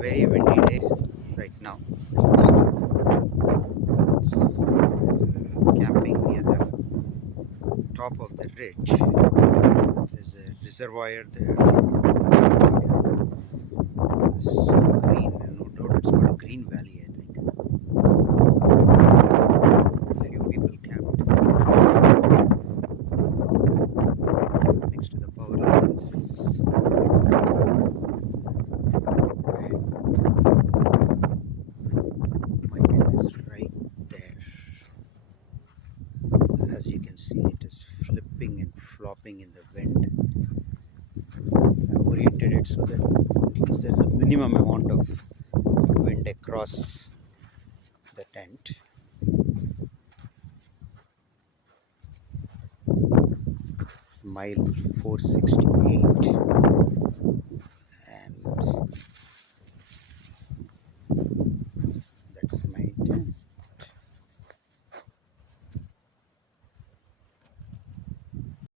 very windy day right now. It's, camping near the top of the ridge. There's a reservoir there. So green, no doubt it's called Green Valley, I think. Few people camped next to the power lines. My tent is right there. As you can see, it is flipping and flopping in the wind. I oriented it so that at least there's a minimum amount of wind across the tent. Mile 468.